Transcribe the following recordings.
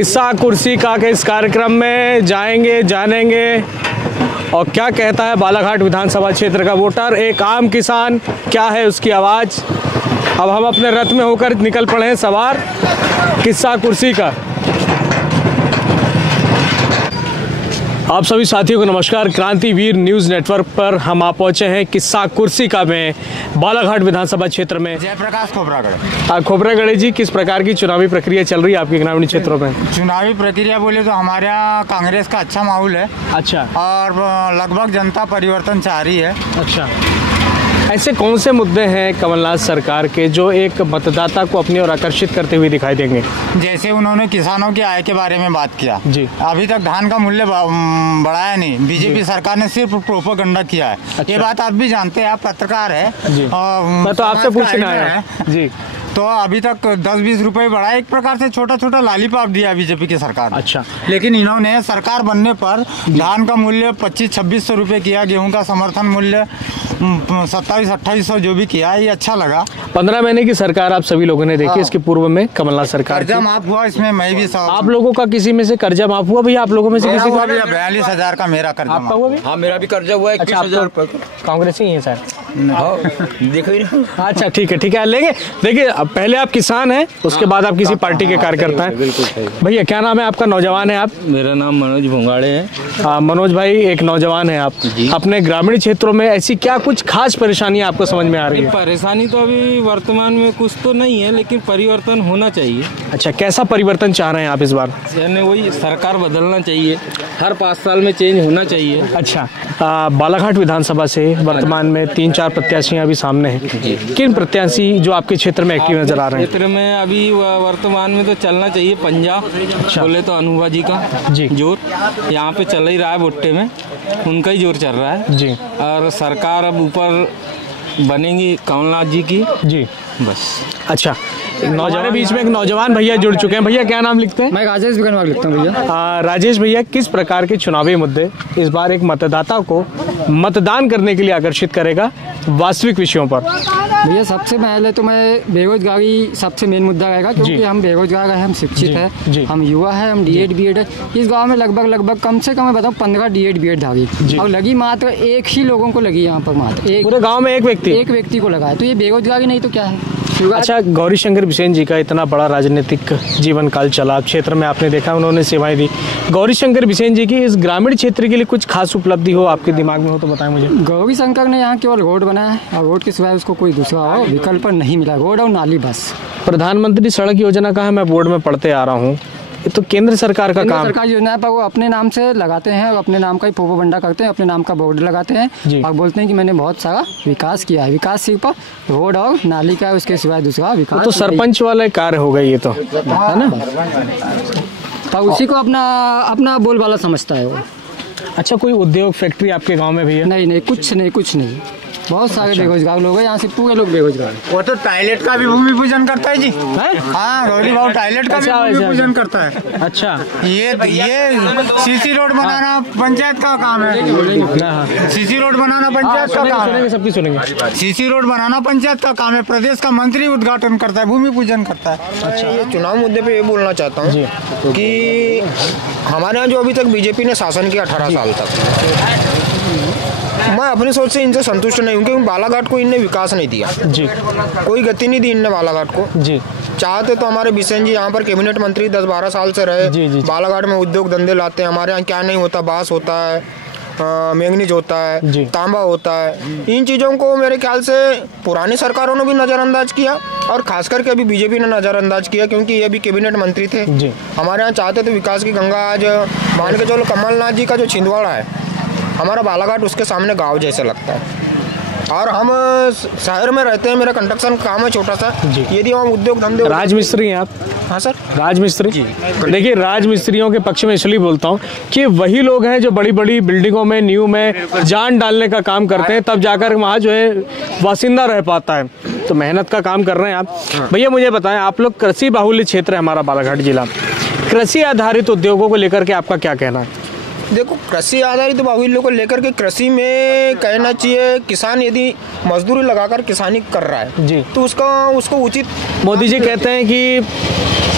किस्सा कुर्सी का के इस कार्यक्रम में जाएंगे, जानेंगे और क्या कहता है बालाघाट विधानसभा क्षेत्र का वोटर, एक आम किसान, क्या है उसकी आवाज़। अब हम अपने रथ में होकर निकल पड़े हैं सवार किस्सा कुर्सी का। आप सभी साथियों को नमस्कार। क्रांतिवीर न्यूज़ नेटवर्क पर हम आप पहुंचे हैं किस्सा कुर्सी का में बालाघाट विधानसभा क्षेत्र में। जयप्रकाश खोबरागढ़। खोबरागढ़ जी, किस प्रकार की चुनावी प्रक्रिया चल रही है आपके ग्रामीण क्षेत्रों में? चुनावी प्रक्रिया बोले तो हमारे यहाँ कांग्रेस का अच्छा माहौल है। अच्छा। और लगभग जनता परिवर्तन चाह रही है। अच्छा, ऐसे कौन से मुद्दे हैं कमलनाथ सरकार के जो एक मतदाता को अपनी ओर आकर्षित करते हुए दिखाई देंगे? जैसे उन्होंने किसानों की आय के बारे में बात किया जी। अभी तक धान का मूल्य बढ़ाया नहीं, बीजेपी सरकार ने सिर्फ प्रोपेगेंडा किया है। अच्छा। ये बात आप भी जानते हैं, आप पत्रकार है। मैं तो आपसे पूछने आया जी। तो अभी तक 10-20 रुपए बढ़ा, एक प्रकार से छोटा छोटा लॉलीपॉप दिया बीजेपी की सरकार। अच्छा। लेकिन इन्होंने सरकार बनने पर धान का मूल्य 2500-2600 रुपए किया, गेहूं का समर्थन मूल्य 2700-2800 जो भी किया, ये अच्छा लगा। 15 महीने की सरकार आप सभी लोगों ने देखी। इसके पूर्व में कमलनाथ सरकार कर्जा माफ हुआ, इसमें मैं भी आप लोगों का किसी में से कर्जा माफ हुआ भैया? आप लोगों में से किसी का? 42,000 का मेरा कर्जा। आपका हुआ भी? हाँ, मेरा भी कर्जा हुआ है। अच्छा, 21,000 कांग्रेस ही है सर? देखो ही ना। अच्छा, ठीक है लेंगे। देखिए, पहले आप किसान हैं, उसके बाद आप किसी पार्टी के कार्यकर्ता हैं। बिल्कुल सही। भैया क्या नाम है आपका? नौजवान है आप? मेरा नाम मनोज भोंगाड़े है। मनोज भाई, एक नौजवान है आप। अपने ग्रामीण क्षेत्रों में ऐसी क्या कुछ खास परेशानी आपको समझ में आ रही है? परेशानी तो अभी वर्तमान में कुछ तो नहीं है, लेकिन परिवर्तन होना चाहिए। अच्छा, कैसा परिवर्तन चाह रहे हैं आप इस बार? यानी वही सरकार बदलना चाहिए, हर 5 साल में चेंज होना चाहिए। अच्छा, बालाघाट विधानसभा से वर्तमान में 3-4 प्रत्याशी अभी सामने हैं। किन प्रत्याशी जो आपके क्षेत्र में एक्टिव नजर आ रहे हैं? क्षेत्र में अभी वर्तमान में तो चलना चाहिए पंजाब। बोले तो अनुभा जी का जी जोर यहाँ पे चल ही रहा है, भुट्टे में उनका ही जोर चल रहा है जी। और सरकार अब ऊपर बनेंगी कमलनाथ जी की जी, बस। अच्छा, हमारे बीच में एक नौजवान भैया जुड़ चुके हैं। भैया क्या नाम लिखते हैं? मैं राजेश बिगनवाल लिखता हूँ भैया। राजेश भैया, किस प्रकार के चुनावी मुद्दे इस बार एक मतदाता को मतदान करने के लिए आकर्षित करेगा वास्तविक विषयों पर? भैया सबसे पहले तो मैं बेरोजगारी सबसे मेन मुद्दा रहेगा, क्योंकि हम बेरोजगार हैं, हम शिक्षित हैं, हम युवा हैं, हम DED BEd है। इस गांव में लगभग कम से कम मैं बताऊँ 15 DED BEd धारी, और लगी मात्र एक ही लोगों को लगी यहाँ पर, मात्र एक। पूरे गाँव में एक व्यक्ति को लगा है, तो ये बेरोजगारी नहीं तो क्या है? अच्छा, गौरीशंकर बिसेन जी का इतना बड़ा राजनीतिक जीवन काल चला, क्षेत्र में आपने देखा उन्होंने सेवाएं दी। गौरीशंकर बिसेन जी की इस ग्रामीण क्षेत्र के लिए कुछ खास उपलब्धि हो आपके दिमाग में हो तो बताएं मुझे। गौरीशंकर ने यहाँ केवल रोड बनाया है, और रोड के सिवाय उसको कोई दूसरा विकल्प नहीं मिला, रोड और नाली बस। प्रधानमंत्री सड़क योजना का है, मैं बोर्ड में पढ़ते आ रहा हूँ, ये तो केंद्र सरकार का काम। सरकार योजना है, पर वो अपने नाम से लगाते हैं और अपने नाम का ही प्रोपेगेंडा करते हैं, अपने नाम का बोर्ड लगाते हैं और बोलते हैं कि मैंने बहुत सारा विकास किया है। विकास सिर्फ रोड और नाली का है, उसके सिवाय दूसरा विकास तो सरपंच वाला कार्य होगा ये तो, है ना? पर उसी को अपना बोलबाला समझता है वो। अच्छा, कोई उद्योग फैक्ट्री आपके गाँव में भी है? नहीं, कुछ नहीं। बहुत सारे बेरोजगार लोग हैं यहाँ से, पूरे लोग बेरोजगार। वो तो टॉयलेट का भी भूमि पूजन करता है जी। हाँ, गौरी बाबू टॉयलेट का भी भूमि पूजन करता है। अच्छा, ये CC रोड बनाना पंचायत का काम है। CC रोड बनाना पंचायत का काम है। सबकी सुनेंगे। CC रोड बनाना पंचायत का काम है। प्रदेश का मंत्री उद्घाटन करता है, भूमि पूजन करता है। अच्छा, ये चुनाव मुद्दे पे ये बोलना चाहता हूँ कि हमारे यहाँ जो अभी तक बीजेपी ने शासन किया 18 साल तक, मैं अपनी सोच से इनसे संतुष्ट नहीं हूँ, क्योंकि बालाघाट को इनने विकास नहीं दिया जी, कोई गति नहीं दी इनने बालाघाट को जी। चाहते तो हमारे बिसेन जी यहाँ पर कैबिनेट मंत्री 10-12 साल से रहे जी। बालाघाट में उद्योग धंधे लाते हैं। हमारे यहाँ क्या नहीं होता, बांस होता है, मैंगनीज होता है, तांबा होता है। इन चीज़ों को मेरे ख्याल से पुरानी सरकारों ने भी नज़रअंदाज किया, और खास करके अभी बीजेपी ने नज़रअंदाज किया, क्योंकि ये भी कैबिनेट मंत्री थे जी। हमारे यहाँ चाहते तो विकास की गंगा, आज मान के चलो कमलनाथ जी का जो छिंदवाड़ा है, हमारा बालाघाट उसके सामने गांव जैसे लगता है। और हम शहर में रहते हैं, मेरा कंस्ट्रक्शन काम है छोटा सा, यदि हम उद्योग धंधे। राजमिस्त्री हैं आप? हाँ सर, राजमिस्त्री। देखिए, राजमिस्त्रियों के पक्ष में इसलिए बोलता हूँ कि वही लोग हैं जो बड़ी बड़ी बिल्डिंगों में, न्यू में जान डालने का काम करते हैं, तब जाकर वहाँ जो है वासिंदा रह पाता है। तो मेहनत का काम कर रहे हैं आप। भैया मुझे बताएं, आप लोग कृषि बाहुल्य क्षेत्र है हमारा बालाघाट जिला, कृषि आधारित उद्योगों को लेकर के आपका क्या कहना है? देखो, कृषि आधारित बाहुल्य को लेकर के कृषि में कहना चाहिए, किसान यदि मजदूरी लगाकर किसानी कर रहा है जी, तो उसको उचित। मोदी जी कहते हैं कि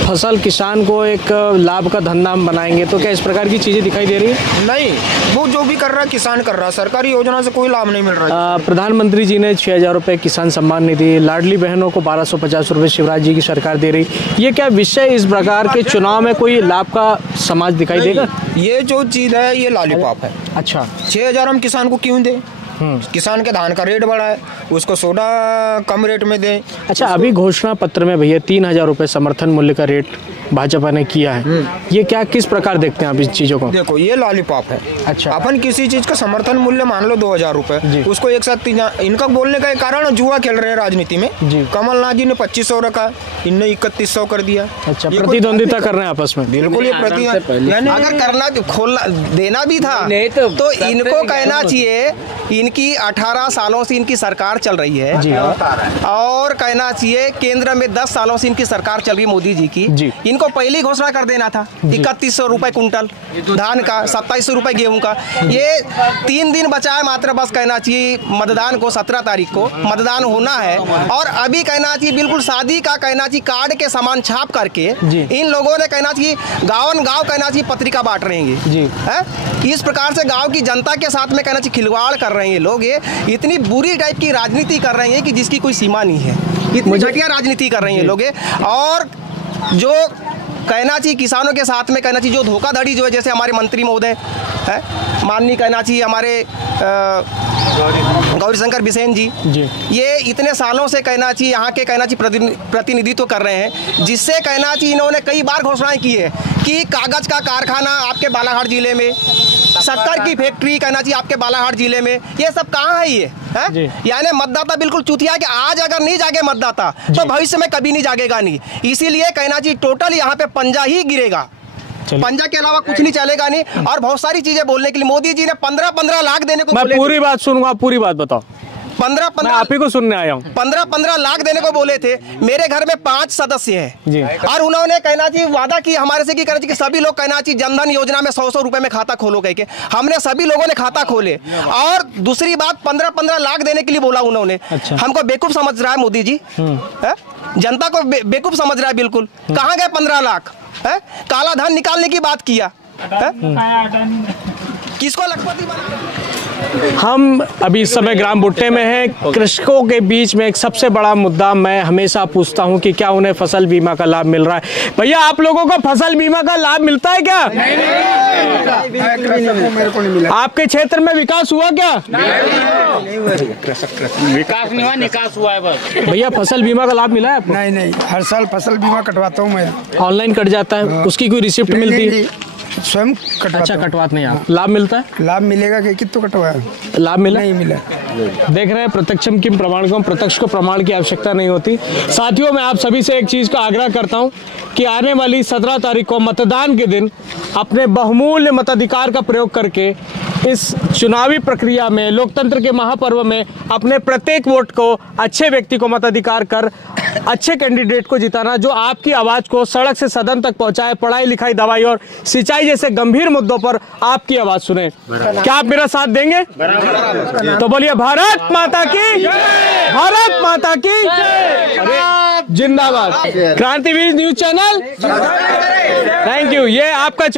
फसल किसान को एक लाभ का धंधा हम बनाएंगे, तो क्या इस प्रकार की चीजें दिखाई दे रही है? नहीं, वो जो भी कर रहा है किसान कर रहा है, सरकारी योजना से कोई लाभ नहीं मिल रहा है। प्रधानमंत्री जी ने 6,000 रुपये किसान सम्मान निधि, लाडली बहनों को 1250 रुपये शिवराज जी की सरकार दे रही, ये क्या विषय इस प्रकार के चुनाव में कोई लाभ का समाज दिखाई देगा? ये जो चीज है ये लॉलीपॉप है। अच्छा, 6,000 हम किसान को क्यों दें? किसान के धान का रेट बढ़ा है, उसको सोडा कम रेट में दें। अच्छा, अभी घोषणा पत्र में भैया 3,000 रुपये समर्थन मूल्य का रेट भाजपा ने किया है, ये क्या किस प्रकार देखते हैं आप इस चीजों को? देखो, ये लॉलीपॉप है। अच्छा, अपन किसी चीज का समर्थन मूल्य मान लो 2,000 रुपए, उसको एक साथ इनका बोलने का एक कारण जुआ खेल रहे हैं राजनीति में। कमलनाथ जी ने 2,500 रखा, इनने 3,100 कर दिया। अच्छा, प्रतिद्वंदिता कर रहे हैं आपस में। बिल्कुल, ये अगर करना खोलना देना भी था तो इनको कहना चाहिए, इनकी 18 सालों से इनकी सरकार चल रही है और कहना चाहिए केंद्र में 10 सालों से इनकी सरकार चल रही है मोदी जी की। इनको पहले ही घोषणा कर देना था 3,100 रुपए कुंटल धान का, 2,700 रुपए गेहूं का। ये 3 दिन बचा है मात्र, बस कहना चाहिए मतदान को 17 तारीख को मतदान होना है। और अभी कहना चाहिए बिल्कुल शादी का कहना चाहिए कार्ड के सामान छाप करके इन लोगों ने कहना चाहिए गाँव कहना चाहिए पत्रिका बांट रहे हैं। इस प्रकार से गाँव की जनता के साथ में कहना चाहिए खिलवाड़ कर रहे हैं लोग। ये इतनी बुरी टाइप की राजनीति कर रहे हैं कि जिसकी कोई सीमा नहीं है। इतनी घटिया राजनीति कर रहे हैं लोग। और जो कहना चाहिए किसानों के साथ में कहना चाहिए जो धोखाधड़ी जो है, जैसे हमारे मंत्री महोदय है माननीय कहना चाहिए हमारे गौरीशंकर बिसेन जी, ये इतने सालों से कहना चाहिए यहाँ के कहना चाहिए प्रतिनिधित्व कर रहे हैं, जिससे कहना चाहिए इन्होंने कई बार घोषणाएं की है कि कागज का कारखाना आपके बालाघाट जिले में, शक्कर की फैक्ट्री कहना चाहिए आपके बालाघाट जिले में। ये सब कहाँ है ये है? यानी मतदाता बिल्कुल चूतिया कि आज अगर नहीं जागे मतदाता तो भविष्य में कभी नहीं जागेगा नहीं। इसीलिए कहना चाहिए टोटल यहाँ पे पंजा ही गिरेगा, पंजा के अलावा कुछ नहीं चलेगा नहीं। और बहुत सारी चीजें बोलने के लिए मोदी जी ने 15-15 लाख देने को, मैं पूरी बात सुनूंगा, पूरी बात बताओ। 15 आप ही को सुनने आया हूँ। 15 लाख देने को बोले थे। मेरे घर में 5 सदस्य हैं और उन्होंने कहना चाहिए वादा की हमारे से कि कहना चाहिए कि सभी लोग कहना चाहिए जनधन योजना में 100-100 रुपए में खाता खोलो कह के। हमने सभी लोगों ने खाता खोले। और दूसरी बात 15 लाख देने के लिए बोला उन्होंने। हमको बेवकूफ समझ रहा है मोदी जी, जनता को बेवकूफ समझ रहा है बिल्कुल। कहाँ गए 15 लाख? काला धन निकालने की बात किया, किसको लखपति बना? हम अभी इस समय ग्राम भुट्टे में हैं। कृषकों के बीच में एक सबसे बड़ा मुद्दा मैं हमेशा पूछता हूं कि क्या उन्हें फसल बीमा का लाभ मिल रहा है। भैया, आप लोगों को फसल बीमा का लाभ मिलता है क्या? आपके क्षेत्र में विकास हुआ क्या? विकास नहीं हुआ, निकास हुआ है बस। भैया, फसल बीमा का लाभ मिला है आपको? नहीं, हर साल फसल बीमा कटवाता हूँ मैं। ऑनलाइन कट जाता है, उसकी कोई रिसिप्ट मिलती है? स्वयं कटवाता। अच्छा, कटवाते नहीं आप। लाभ मिलता है? लाभ मिलेगा कि कितना कटवाया? लाभ मिला? नहीं मिला। देख रहे हैं, प्रत्यक्षम किम प्रमाणकम, प्रत्यक्ष को प्रमाण की आवश्यकता नहीं होती। साथियों, मैं आप सभी से एक चीज का आग्रह करता हूं कि आने वाली 17 तारीख को मतदान के दिन अपने बहुमूल्य मताधिकार का प्रयोग करके इस चुनावी प्रक्रिया में, लोकतंत्र के महापर्व में अपने प्रत्येक वोट को अच्छे व्यक्ति को मताधिकार कर अच्छे कैंडिडेट को जिताना, जो आपकी आवाज को सड़क से सदन तक पहुंचाए, पढ़ाई लिखाई, दवाई और सिंचाई जैसे गंभीर मुद्दों पर आपकी आवाज सुने। क्या आप मेरा साथ देंगे? तो बोलिए भारत माता की, भारत माता की जिंदाबाद। क्रांतिवीर न्यूज चैनल, थैंक यू। ये आपका